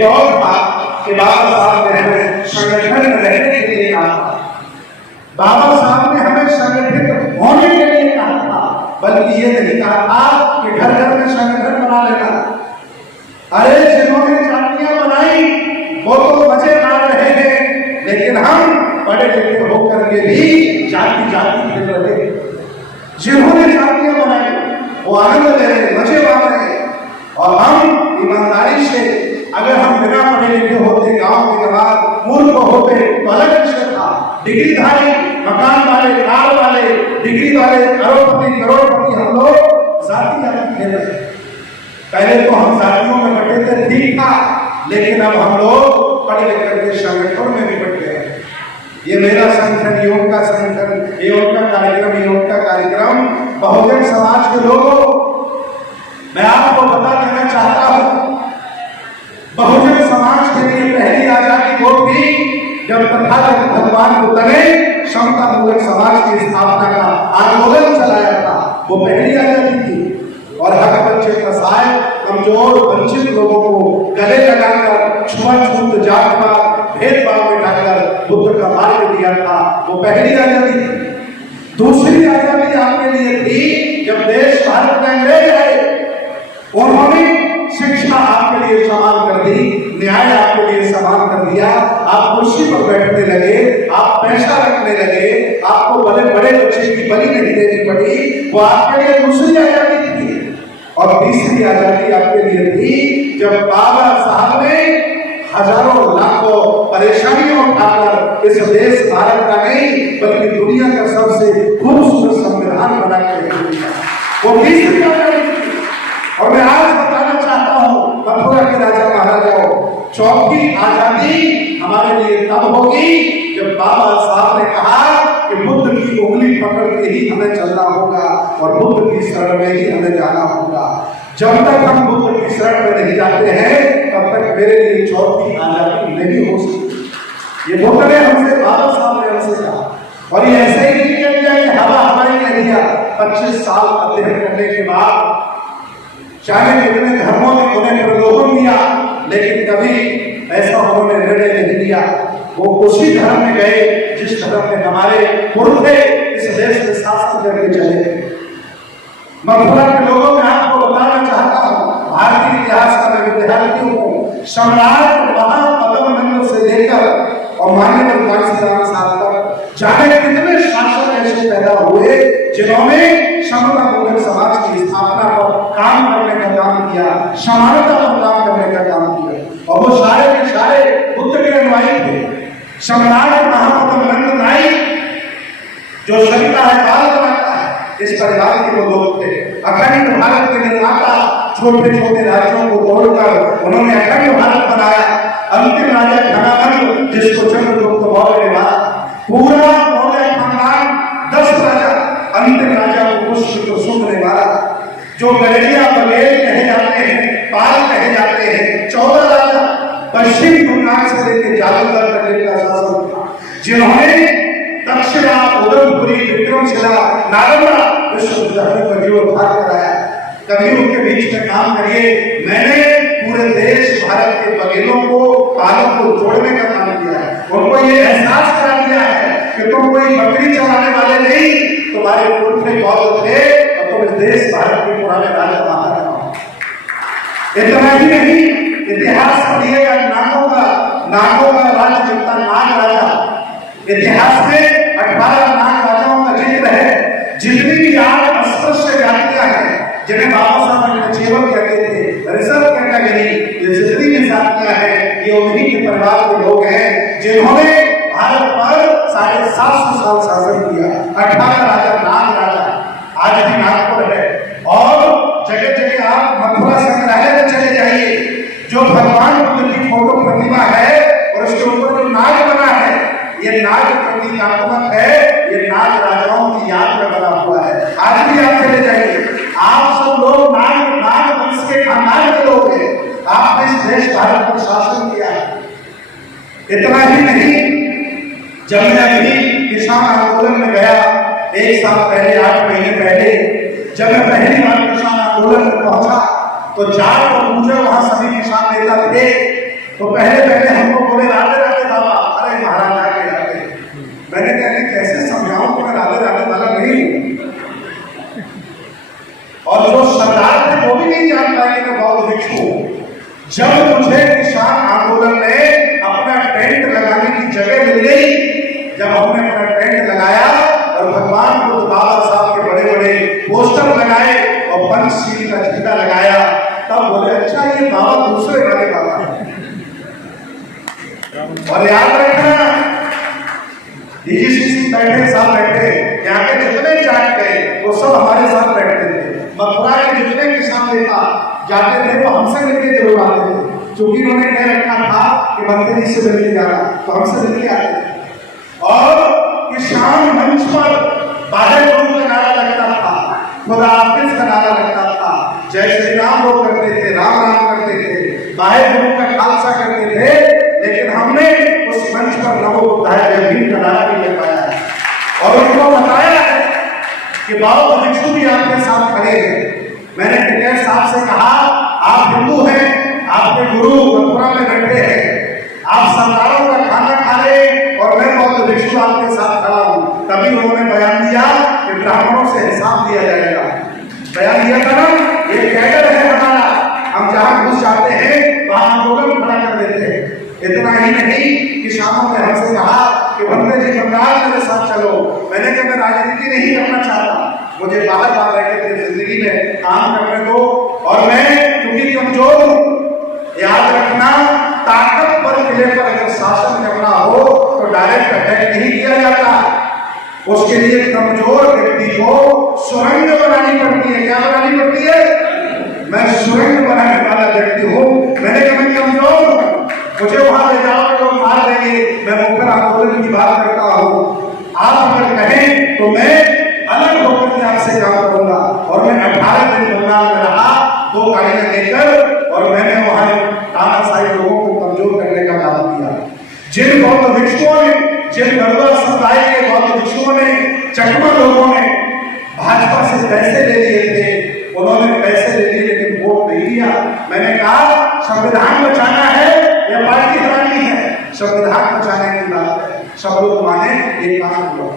एक और था कि बाबा साहब ने हमें संगठन में रहने के लिए कहा था। बाबा साहब ने हमें संगठित होने के लिए कहा था, बल्कि ये नहीं कहा था कि घर घर में संगठन बना लेना। अरे जिन्होंने जातियां बनाई वो तो मजे मार रहे हैं, लेकिन हम पढ़े लिखे होकर के भी जाति जाति खेल रहे हैं। जिन्होंने जातियां बनाई वो आनंद ले रहे, मजे मार रहे, और हम ईमानदारी से, अगर हम बिना पढ़े लिखे होते, गांव के गवार मूर्ख होते तो अलग विषय था। डिग्रीधारी, मकान वाले, कार वाले, डिग्री वाले, करोड़पति हम लोग जाति जाति खेल रहे। पहले तो हम जातियों में बटे थे, ठीक था, लेकिन अब हम लोग पढ़े लिख करके संगठन में भी बट गए। ये मेरा संगठन, ये उनका संगठन, ये उनका कार्यक्रम, ये उनका कार्यक्रम। बहुजन समाज के लोगों, मैं आपको बता देना चाहता हूं, बहुजन समाज के लिए पहली आजादी वो थी जब तथागत भगवान बुद्ध ने समता मूलक समाज की स्थापना का आंदोलन चलाया था। वो पहली आजादी थी। और हक वंचित कसाय, कमजोर वंचित लोगों को गले लगाकर छुआछूत, जातिवाद, भेदभाव मिटाकर बुद्ध का मार्ग दिया था। वो पहली आजादी थी। दूसरी आजादी आपके लिए थी जब देश भारत में अंग्रेज आए, उन्होंने शिक्षा आपके लिए समान कर दी, न्याय आपके लिए समान कर दिया। आप कुर्सी पर बैठने लगे, आप पैसा रखने लगे, आपको बड़े बड़े बच्चे की बलि नहीं देनी पड़ी। वो आपके लिए दूसरी आजादी थी। और तीसरी आजादी आपके लिए थी जब बाबा साहब ने हजारों लाखों परेशानियों उठाकर इस देश भारत का नहीं बल्कि दुनिया का सबसे खूबसूरत संविधान बना के रख दिया। वो तीसरी आजादी थी। और मैं आज बताना चाहता हूं मथुरा के राजा महाराजाओं, चौथी आजादी हमारे लिए तब होगी जब बाबा साहब ने कहा कि बुद्ध की उंगली पकड़ के ही हमें चलना होगा और बुद्ध की शरण में ही हमें जाना होगा। जब तक हम बुद्ध की शरण में नहीं जाते हैं तब तक मेरे लिए चौथी आजादी नहीं हो सकती। ये बुद्ध ने हमसे, बाबा साहब ने हमसे कहा, और ये ऐसे ही नहीं किया गया कि हवा हवाई कह दिया। 25 साल अध्ययन करने के बाद चाहे कितने धर्मों ने उन्हें प्रलोभन दिया, लेकिन कभी ऐसा उन्होंने निर्णय नहीं लिया। वो उसी धर्म में गए जिस धर्म में हमारे पुरखे इस देश में शासन करके चले। मथुरा के लोगों में आपको बताना चाहता हूँ, भारतीय इतिहास का मैं विद्यार्थियों को, सम्राट महापद्मनंद से लेकर और मान्यवर कांशीराम साहब तक जाने कितने शासक ऐसे पैदा हुए जिन्होंने समता मूलक समाज की स्थापना पर काम करने का काम किया, समानता पर काम करने का काम किया। और वो सारे के सारे बुद्ध के अनुयायी थे। सम्राट महापद्मनंद नायक जो सविता है, काल बनाता है, इस परिवार के वो लोग थे। अखंड भारत के निर्माता, छोटे छोटे राज्यों को तोड़कर उन्होंने अखंड भारत बनाया। अंतिम राजा घनानंद, जिसको चंद्रगुप्त मौर्य ने मारा, पूरा मौर्य खानदान 10 राजा, अंतिम राजा को पुष्य शुंग ने मारा। जो गलेरिया बघेल कहे जाते हैं, पाल कहे जाते हैं, 14 राजा पश्चिम बंगाल से लेकर जालंधर तक इनका शासन था, जिन्होंने दक्षिणा, उदयपुरी, विक्रमशिला, नालंदा विश्वविद्यालय का जीर्णोद्धार कराया। कभी उनके बीच में काम करिए। मैंने पूरे देश भारत के बघेलों को, पालों को जोड़ने का काम किया है। उनको ये एहसास करा दिया है कि तुम कोई बकरी चलाने वाले नहीं, तुम्हारे पुरखे बौद्ध थे और तुम इस देश भारत के पुराने राजा महाराजा हो। इतना ही नहीं, इतिहास पढ़िएगा, नागों का राज्य चलता, नाग राजा। इतिहास में 18 नाग राजाओं का जिक्र है। जितनी भी आज अस्पृश्य जातियां हैं, जिन्हें बाबा साहब ने चेवल कहते थे, रिजर्व कैटेगरी, ये जितनी भी जातियां हैं, ये उन्हीं के परिवार के लोग हैं जिन्होंने भारत पर 750 साल शासन किया। 18 राजा, नाग राजा आज भी नागपुर है। और जगह जगह आप मथुरा संग्रहालय में चले जाइए, जो भगवान बुद्ध की फोटो प्रतिमा है और उसके ऊपर जो नाग बना है, ये नाग प्रतीकात्मक है, ये नाग राजाओं की याद में बना हुआ है। आज भी आप चले जाइए, आप सब लोग नाग वंश के खानदान के लोग हैं। आपने इस देश भारत पर शासन किया है। इतना ही नहीं, जब मैं अभी किसान आंदोलन में गया 1 साल पहले, 8 महीने पहले, जब मैं पहली बार किसान आंदोलन में पहुंचा तो जाट और गुर्जर वहां सभी किसान नेता थे। तो पहले पहले हमको बोले राधे राधे बाबा, अरे महाराज आके आके। मैंने कहा कैसे समझाऊं कि मैं राधे राधे वाला नहीं हूं। और जो सरदार थे वो भी नहीं जान पाए कि मैं बौद्ध भिक्षु हूं। जब मुझे किसान आंदोलन में अपना टेंट लगाने की जगह मिल गई, जब हमने अपना टेंट लगाया और भगवान बुद्ध बाबा साहब के बड़े बड़े पोस्टर लगाए और पंचशील का झंडा लगाया, तब बोले अच्छा ये बाबा दूसरे वाले बाबा है। और याद रखना डीजीसीसी बैठे साथ बैठे, यहाँ के जितने जाट गए वो सब हमारे साथ बैठते थे। मथुरा के जितने किसान नेता जाते थे वो हमसे मिलके जरूर आते थे, क्योंकि उन्होंने कह रखा था कि मंत्री जी से मिलके जाना, तो हमसे मिलके आते थे। और किसान मंच पर बाहे गुरु का नारा लगता था, खुदा हाफिज का नारा लगता था, जय श्री राम लोग करते थे, राम राम करते थे, बाहे गुरु का खालसा करते थे। लेकिन हमने उस मंच पर नमो बुद्धाय जय भीम का नारा भी लगाया है और उनको बताया है कि बौद्ध भिक्षु भी आपके साथ खड़े हैं। मैंने टिकैत साहब से कहा आप हिंदू हैं, आपके गुरु मथुरा में बैठे हैं, आप सरदारों का खाना खा रहे और मैं बौद्ध भिक्षु आपके साथ खड़ा हूँ। तभी उन्होंने बयान दिया कि ब्राह्मणों से हिसाब दिया जाएगा। बयान दिया था ना, ये कैडर है हमारा, हम जहाँ घुस जाते हैं वहां आंदोलन खड़ा कर देते हैं। इतना ही नहीं, किसानों ने हमसे कहा कि बंदे जी बंगाल मेरे साथ चलो। मैंने कहा मैं राजनीति नहीं करना चाहता, मुझे बाहर बाहर रह के जिंदगी में काम करने दो। और मैं क्योंकि कमजोर हूँ, याद रखना ताकतवर किले पर अगर शासन करना हो तो डायरेक्ट अटैक नहीं किया जाता, उसके लिए कमजोर व्यक्ति को सुरंग बनानी पड़ती है। क्या बनानी पड़ती है? मैं सुरंग बनाने वाला व्यक्ति हूँ। मैंने कहा मैं कमजोर हूँ, मुझे वहां ले जाओ तो मार देंगे, मैं मुखर आंदोलन की बात करता हूँ। आप अगर कहें तो मैं अलग होकर के आपसे काम करूंगा। और मैं 18 दिन बंगाल में रहा, 2 गाड़ियां लेकर, और मैंने वहां तानाशाही लोगों को कमजोर करने का काम किया। जिन बौद्ध भिक्षुओं ने, जिन गढ़वा समुदाय के बौद्ध भिक्षुओं ने, चकमा लोगों ने भाजपा से पैसे ले लिए थे, उन्होंने पैसे ले लिए लेकिन वोट नहीं दिया। मैंने कहा संविधान बचाना है या पार्टी हरानी है? संविधान बचाने की बात है, सब लोग माने ये काम हुआ।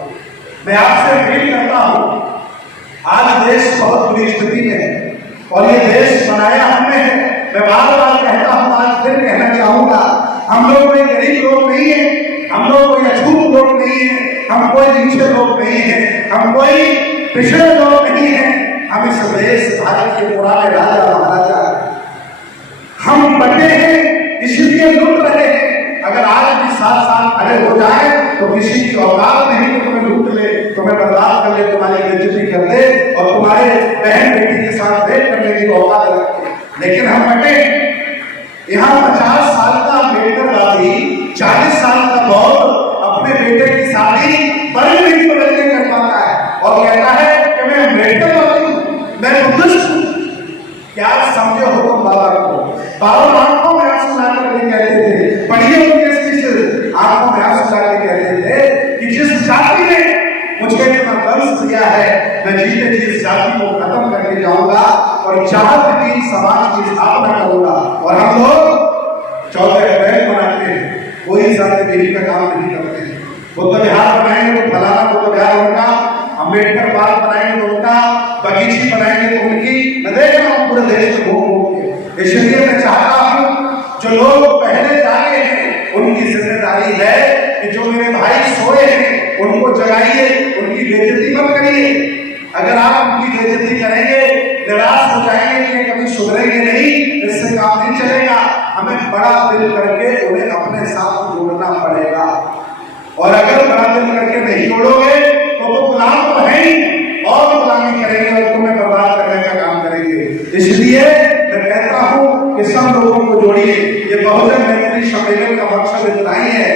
मैं आपसे अपील करता हूं, आज देश बहुत बुरी स्थिति में है और ये देश बनाया हमने है। मैं बार बार कहता हूं, आज फिर कहना चाहूंगा, हम लोग कोई गरीब लोग नहीं है, हम लोग कोई अछूत लोग नहीं है, हम कोई नीचे लोग नहीं है, हम कोई पिछड़े लोग नहीं है। हम इस देश भारत के पुराने राजा महाराजा, हम बटे हैं इसलिए लूट रहे हैं। अगर आज भी साथ खड़े हो जाए तो किसी की औकात नहीं कि तुम्हें लूट ले, तुम्हें बर्बाद कर ले, तुम्हारी बेइज्जती कर दे और तुम्हारे बहन बेटी के साथ भेंट करने की औकात रखे। लेकिन हम बटे, यहाँ 50 साल का अम्बेडकरवादी, 40 साल का बौद्ध अपने बेटे की शादी बड़ी बेटी बदल के कर पाता है और कहता है कि मैं अम्बेडकरवादी हूँ, मैं बुद्धिस्ट हूँ। क्या समझे हो तुम बाबा को? बाबा आंखों में आंसू लाकर के कहते थे, पढ़िए उनके स्पीच, आंखों में आंसू लाकर कहते थे कि जिस जाति ने मुझे इतना दर्श दिया है, मैं जीते जी इस जाति को खत्म करके जाऊंगा और जातिहीन समाज की स्थापना करूंगा। और हम लोग 14 अप्रैल मनाते हैं, कोई जातिहीन का काम नहीं करते हैं। बुद्ध विहार बनाएंगे तो फलाना बुद्ध विहार उनका, अम्बेडकर पार्क बनाएंगे तो उनका, बगीची बनाएंगे तो उनकी, न देखना पूरे देश में घूम घूम के। इसलिए मैं चाहता हूँ जो लोग पहले जागे हैं उनकी जिम्मेदारी है कि जो मेरे भाई सोए हैं उनको जगाइए, उनकी बेइज्जती मत करिए। अगर आप उनकी बेइज्जती करेंगे, निराश हो जाएंगे कि कभी सुधरेंगे नहीं, इससे काम नहीं चलेगा। हमें बड़ा दिल करके उन्हें अपने साथ जोड़ना पड़ेगा। और अगर बड़ा दिल करके नहीं जोड़ोगे तो वो गुलाम तो है ही, और गुलामी करेंगे और तुम्हें बर्बाद करने का काम करेंगे। इसलिए मैं कहता हूँ कि सब लोगों को जोड़िए। ये बहुजन मैत्री सम्मेलन का मकसद इतना ही है,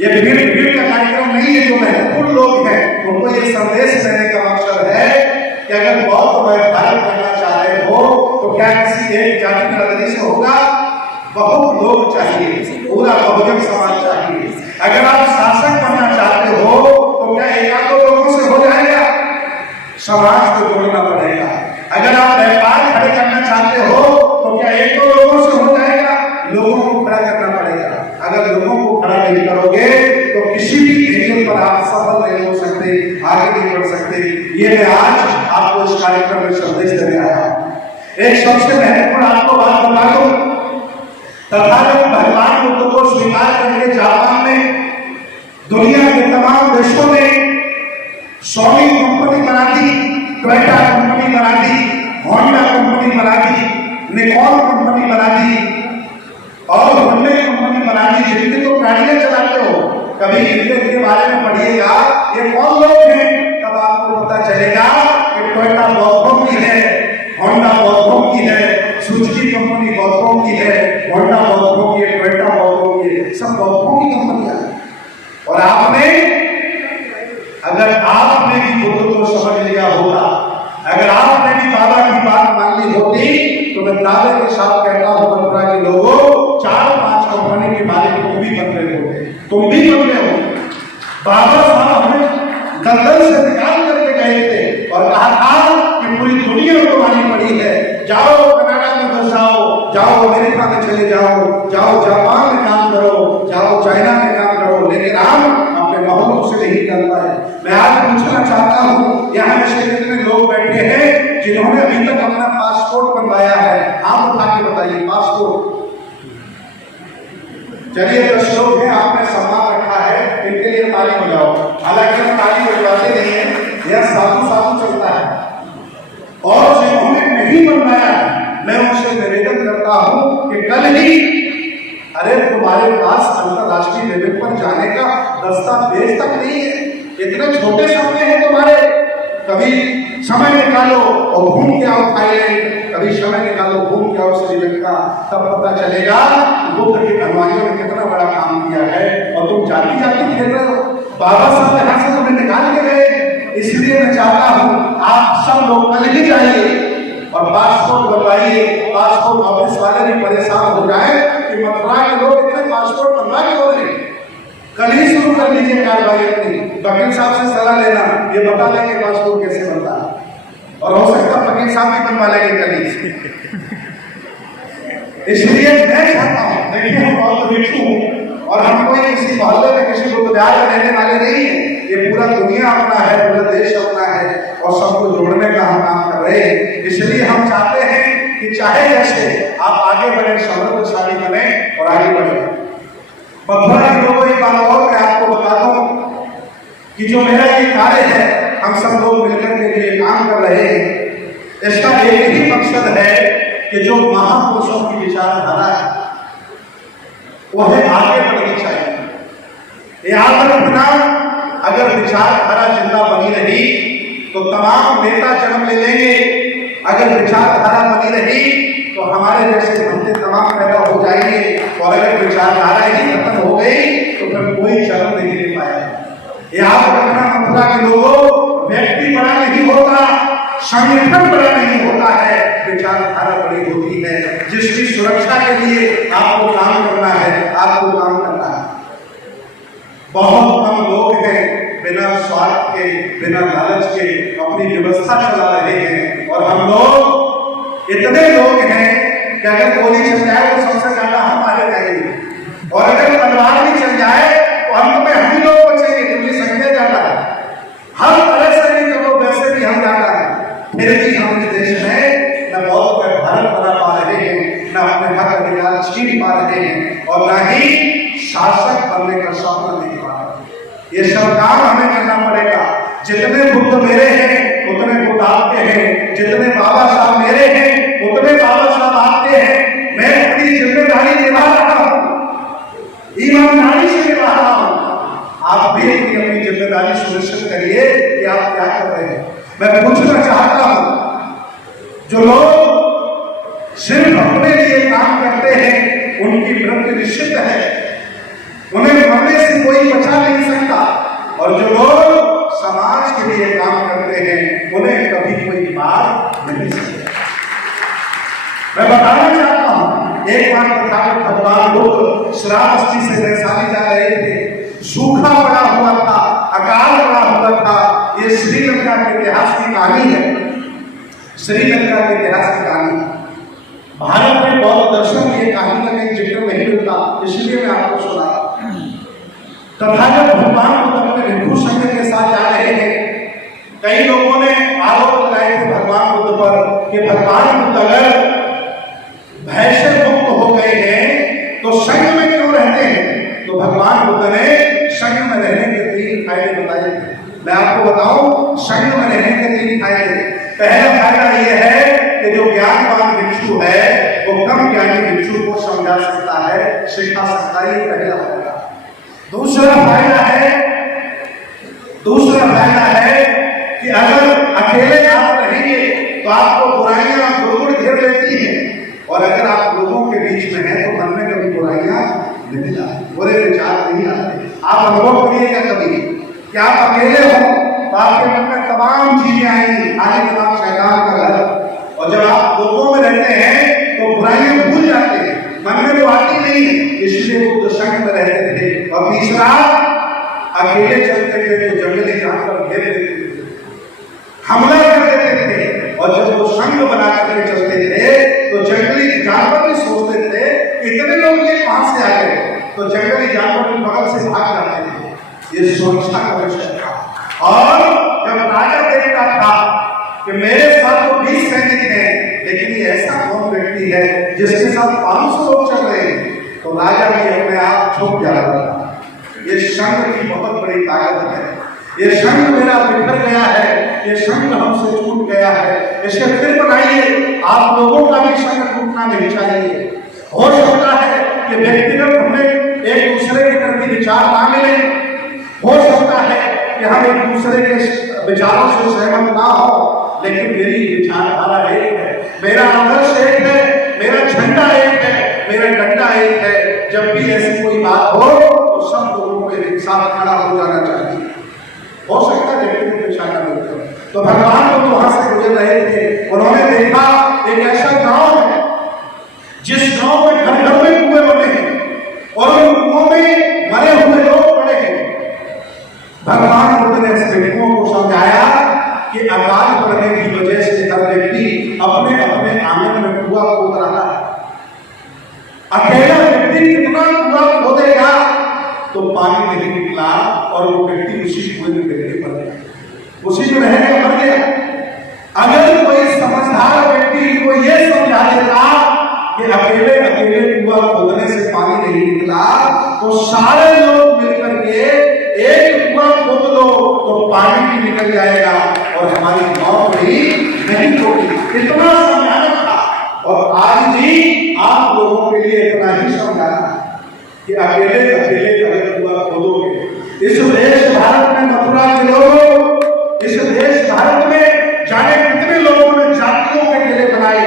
ये भीड़ का कार्यक्रम नहीं है। जो महत्वपूर्ण लोग हैं उनको ये संदेश देने का मकसद है कि अगर बौद्ध व्यवहार करना चाह रहे हो तो क्या किसी एक जाति बिरादरी से होगा? बहुत लोग चाहिए, पूरा बहुजन समाज चाहिए। अगर आप शासक बनना चाहते हो तो क्या एक दो लोगों से हो जाएगा? समाज को जोड़ना पड़ेगा। अगर आप व्यापार खड़े करना चाहते हो तो क्या एक दो लोगों से हो जाएगा? लोगों को खड़ा करना ये मैं आज आपको इस कार्यक्रम में संदेश देने आया हूं। एक सबसे महत्वपूर्ण आपको बात बता दूं, तथागत भगवान बुद्ध को स्वीकार करके जापान में दुनिया के तमाम देशों ने सोनी कंपनी बना दी, टोयोटा कंपनी बना दी, होंडा कंपनी बना दी, निकॉन कंपनी बना दी और होंडा कंपनी बना दी। जिनकी तो गाड़ियां चलाते हो, कभी इनके बारे में पढ़िएगा, ये कौन लोग हैं, तब आपको पता चलेगा कि टोयोटा बौद्धों की है, होंडा बौद्धों की है, सुजुकी कंपनी बौद्धों की है, होंडा बौद्धों की है, टोयोटा बौद्धों की है, सब बौद्धों की कंपनियां। और आपने, अगर आपने भी बुद्ध को समझ लिया होगा, अगर आपने भी बाबा की बात मान ली होती, तो मैं दावे के साथ कहता हूं मथुरा के लोगों, 4-5 कंपनी के मालिक तुम भी बन रहे हो, तुम भी बन रहे हो। बाबा साहब हमें दलदल से निकाल करके गए थे और कहा था कि पूरी दुनिया तुम्हारी पड़ी है, जाओ कनाडा में बस जाओ, जाओ अमेरिका में चले जाओ, जाओ जापान में काम करो, जाओ चाइना में काम करो, लेकिन हम अपने मोहल्लों से नहीं कर पाए। मैं आज पूछना चाहता हूँ, यहाँ में से कितने लोग बैठे हैं जिन्होंने अभी तक अपना पासपोर्ट बनवाया है? आप उठा के बताइए, पासपोर्ट। चलिए 10 लोग हैं, आपने सम्मान रखा है, इनके लिए ताली बजाओ। हालांकि हम ताली बजवाते नहीं है, यह साधु साधु चलता है। और जिन्होंने नहीं बनवाया, मैं उनसे निवेदन करता हूं कि कल ही, अरे तुम्हारे पास अंतरराष्ट्रीय लेवल पर जाने का दस्तावेज तक नहीं है, इतने छोटे सपने हैं तुम्हारे। कभी समय निकालो और घूम के आओ थाईलैंड, कभी समय निकालो घूम के आओ श्रीलंका, तब पता चलेगा बुद्ध के अनुयायियों ने कितना बड़ा काम किया है। और तुम जाति जाति खेल रहे हो। बाबा साहब यहाँ से तुम्हें निकाल के गए, इसलिए मैं चाहता हूँ आप सब लोग कल ही जाइए और पासपोर्ट बनवाइए। पासपोर्ट ऑफिस वाले भी परेशान हो जाए कि मथुरा के लोग इतने पासपोर्ट बनवा के हो रहे, कल ही शुरू कर लीजिए कार्रवाई अपनी। वकील साहब से सलाह लेना, ये बता देंगे पासपोर्ट कैसे बनता है, और हो सकता है वकील साहब भी बनवा लेंगे कल ही। इसलिए मैं चाहता हूँ, देखिए हम बहुत भिक्षु हूँ और हम कोई किसी मोहल्ले में किसी को बिहार में रहने वाले नहीं है, ये पूरा दुनिया अपना है, पूरा देश अपना है और सबको जोड़ने का हम काम कर रहे हैं। इसलिए हम चाहते हैं कि चाहे जैसे आप आगे बढ़े, समृद्धशाली बने और आगे बढ़े। मथुरा के लोगों, एक बात और मैं आपको बता दूं कि जो मेरा ये कार्य है, हम सब लोग मिलकर के लिए काम कर रहे हैं, इसका एक ही मकसद है कि जो महापुरुषों की विचारधारा है वह आगे बढ़नी चाहिए। याद रखना, अगर विचारधारा जिंदा बनी रही तो तमाम नेता जन्म ले लेंगे, अगर विचारधारा बनी रही तो हमारे जैसे धंधे तमाम पैदा हो जाएंगे, और अगर विचारधारा ही खत्म हो गई तो फिर कोई जन्म नहीं ले पाएगा। याद रखना मथुरा के लोगों, व्यक्ति बड़ा नहीं होता, संगठन बड़ा नहीं होता है, विचारधारा बड़ी होती है, जिसकी सुरक्षा के लिए आपको काम करना है, आपको काम करना है। बहुत कम लोग हैं बिना स्वार्थ के, बिना लालच के अपनी व्यवस्था चला रहे हैं, और हम लोग इतने लोग हैं कि अगर गोली चल जाए तो सबसे ज्यादा हम मारे जाएंगे, और अगर तलवार भी चल जाए तो अंत में हम ही लोग बचेंगे, क्योंकि संख्या ज्यादा है। हर तरह से नहीं करो, वैसे भी हम ज्यादा है, फिर भी हम इस देश में न बहुत का भारत बना पा रहे हैं, न अपने हक अधिकार छीन पा रहे हैं, और न ही शासक बनने का सपना नहीं पा रहे। ये सब काम हमें करना पड़ेगा। जितने बुद्ध मेरे हैं उतने बुद्ध आपके हैं, जितने बाबा साहब मेरे हैं उतने बाबा साहब आपके हैं। मैं अपनी जिम्मेदारी निभा रहा हूँ, ईमानदारी से निभा रहा हूँ, आप भी अपनी जिम्मेदारी सुनिश्चित करिए कि आप क्या कर रहे हैं। मैं पूछना चाहता हूँ, जो लोग सिर्फ अपने लिए काम करते हैं उनकी मृत्यु निश्चित है, उन्हें मरने से कोई बचा नहीं सकता, और जो लोग समाज के लिए काम करते हैं उन्हें कभी कोई मार नहीं सकता। मैं बताना चाहता हूं, एक बार तथागत भगवान बुद्ध श्रावस्ती से वैशाली जा रहे थे, सूखा पड़ा हुआ था, अकाल पड़ा हुआ था। ये श्रीलंका के इतिहास की कहानी है, श्रीलंका के इतिहास की कहानी। भारत में बौद्ध दर्शन की कहानी का कहीं जिक्र नहीं मिलता, इसलिए मैं आपको सुना। तथागत भगवान बुद्ध अपने भिक्षु संघ के साथ जा रहे हैं, कई लोगों ने बताऊं संग में रहने के 3 फायदे। पहला फायदा यह है कि जो ज्ञानवान भिक्षु है वो कम ज्ञानी भिक्षु को समझा सकता है, सिखा सकता है, ये पहला फायदा। दूसरा फायदा है कि अगर अकेले आप रहेंगे तो आपको बुराइयां गुड़ घेर लेती हैं, और अगर आप लोगों के बीच में हैं तो मन में कभी बुराइयां नहीं आती, बुरे विचार नहीं आते। आप अनुभव करिएगा कभी कि आप अकेले हो तो आपके मन में तमाम चीजें आएंगी, खाली तमाम शैतान का घर। और जब आप लोगों में रहते हैं तो बुराइयां भूल जाते हैं, मन में तो आती नहीं, इसलिए वो संग में रहते थे। और तीसरा, अकेले चलते थे तो जंगली जानवर घेर लेते थे, हमला कर देते थे। और जब वो संग बना करके चलते थे तो जंगली जानवर भी सोचते थे इतने लोग ये कहां से आ गए, तो जंगली जानवर भी बगल से भाग जाते थे। ये सुरक्षा का विषय था। और जब राजा देखता था कि मेरे साथ तो 20 सैनिक हैं, लेकिन ये ऐसा कौन व्यक्ति है जिसके साथ 500 लोग चल रहे हैं, तो राजा भी अपने आप छुप जाता था। ये संग की बहुत बड़ी ताकत है। ये संग मेरा बिखर गया है, ये संग हमसे छूट गया है, इसे फिर बनाइए। आप लोगों का भी संग टूटना नहीं चाहिए। हो सकता है कि व्यक्तिगत हमें एक दूसरे के प्रति विचार ना मिले, हो सकता है कि हम एक दूसरे के विचारों से सहमत ना हो, लेकिन मेरी विचारधारा एक है, मेरा आदर्श एक है, मेरा झंडा एक है, मेरा डंडा एक है। जब भी ऐसी कोई बात हो तो सब लोगों को एक साथ खड़ा हो जाना चाहिए। हो सकता है व्यक्तिगत विचार ना मिले, तो भगवान को वहां से गुजर रहे थे, उन्होंने देखा एक ऐसा गांव है जिस गांव में घर घर में कुएं बने हैं और उन कुओं में मरे हुए लोग पड़े हैं। भगवान बुद्ध ने इस व्यक्तियों को समझाया कि अकाल पड़ने की वजह से हर व्यक्ति अपने अपने आंगन में कुआं खोद रहा है। अकेला व्यक्ति कितना कुआं खोदेगा तो पानी नहीं निकला और वो व्यक्ति उसी कुएं में गिरने पड़ गया, उसी में रहने पड़ गया। अगर कोई समझदार व्यक्ति को यह समझा देता कि अकेले अकेले कुआं खोदने से पानी नहीं निकला, तो सारे लोग मिलकर के एक कुआं खोद लो तो पानी भी निकल जाएगा और हमारी मौत भी नहीं होगी। इतना समझाना था। और आज भी आप लोगों के लिए इतना ही समझाना कि अकेले अकेले अगर कुआं खोदोगे, इस देश भारत में मथुरा के लोगों, इस देश भारत में जाने कितने लोगों ने जातियों के किले बनाए,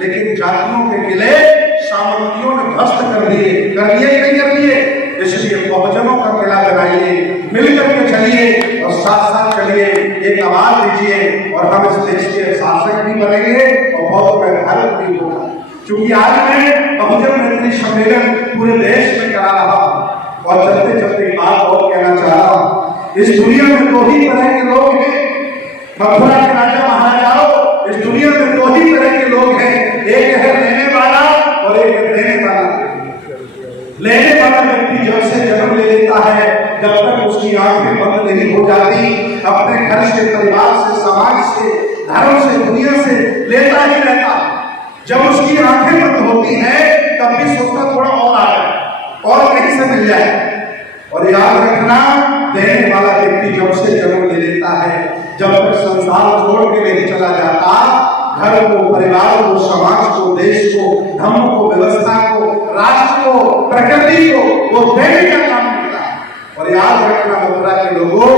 लेकिन जातियों के किले सामंतियों ने ध्वस्त कर दिए नहीं कर दिए। इसलिए बहुजनों का किला बनाइए, मिलकर के चलिए और साथ साथ चलिए, एक आवाज दीजिए और हम इस देश के शासक भी बनेंगे और बहुत में भारत भी होगा। क्योंकि आज मैं बहुजन मैत्री सम्मेलन पूरे देश में करा रहा हूं और चलते चलते बात और कहना चाह रहा हूं। इस दुनिया में 2 ही तरह के लोग हैं, मथुरा के राजा महाराजाओं, इस दुनिया में 2 ही तरह के लोग हैं, एक है लेने वाला और एक है देने वाला। लेने वाला व्यक्ति जब से जन्म ले लेता है, जब तक उसकी आंखें बंद नहीं हो जाती, अपने घर से, परिवार से, समाज से, धर्म से, दुनिया से लेता ही रहता है। जब उसकी आंखें बंद होती हैं तब भी सोचता थोड़ा और आ जाए और कहीं से मिल जाए। और याद रखना, देने वाला व्यक्ति जब से जन्म ले लेता है, जब तक संसार छोड़ के नहीं चला जाता, घर को, परिवार को, समाज को, देश को, धर्म को, व्यवस्था को, राष्ट्र को, प्रकृति को वो देने का काम करता है। और याद रखना मथुरा के लोगों,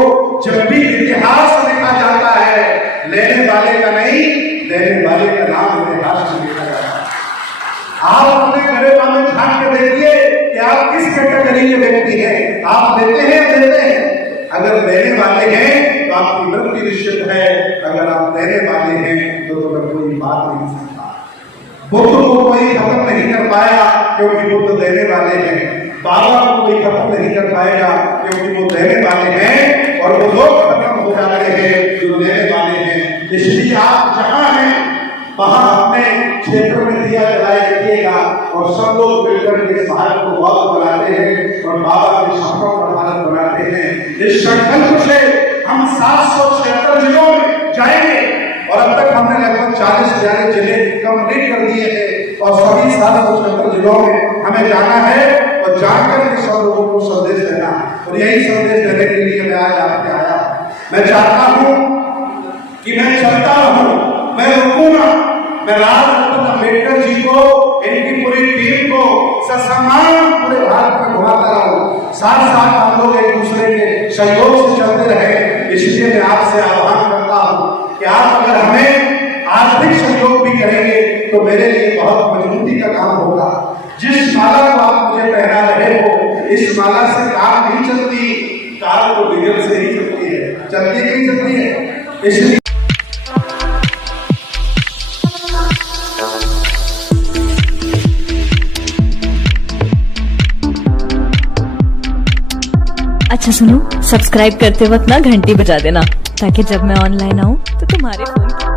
जब भी इतिहास लिखा जाता है, लेने वाले का नहीं, देने वाले का नाम इतिहास में लिखा जाता है। आप अपने गरेबा में झांक के देखिए कि आप किस कैटेगरी के व्यक्ति हैं। आप देते हैं। अगर देने वाले हैं तो आपकी मृत्यु निश्चित है, अगर आप देने वाले हैं तो कोई बात नहीं सकता। बुद्ध को कोई खत्म नहीं कर पाया क्योंकि बुद्ध देने वाले हैं, बाबा को कोई खत्म नहीं कर पाएगा क्योंकि वो देने वाले हैं, और वो लोग खत्म हो जाते हैं जो देने वाले हैं। इसलिए आप जहां हैं वहां अपने क्षेत्र में दिया जलाए रखिएगा और सब लोग मिलकर के भारत को बहुत बनाते हैं और बाबा के सपनों का भारत बनाते हैं। इस संकल्प से हम 776 जिलों में जाएंगे और अब तक हमने लगभग 40 जिले कंप्लीट कर दिए हैं और सभी 776 जिलों में हमें जाना है और जाकर के सब लोगों को संदेश देना। और यही संदेश देने के लिए मैं आज आपके आया। मैं चाहता हूं कि मैं चलता रहूं, मैं रुकूंगा। मैं राज रत्न अम्बेडकर जी को, इनकी पूरी टीम को ससम्मान पूरे भारत में घुमाता रहूं। साथ साथ हम लोग एक दूसरे के सहयोग से चलते रहे। इसलिए मैं आपसे आह्वान करता हूं कि आप अगर हमें आर्थिक सहयोग भी करेंगे तो मेरे लिए बहुत मजबूती का काम होगा। जिस माला को आप मुझे पहना रहे हो, इस माला से कार नहीं चलती, कार तो डीजल से ही चलती है। चलती नहीं चलती है। इसलिए अच्छा सुनो, सब्सक्राइब करते वक्त ना घंटी बजा देना, ताकि जब मैं ऑनलाइन आऊँ तो तुम्हारे फोन की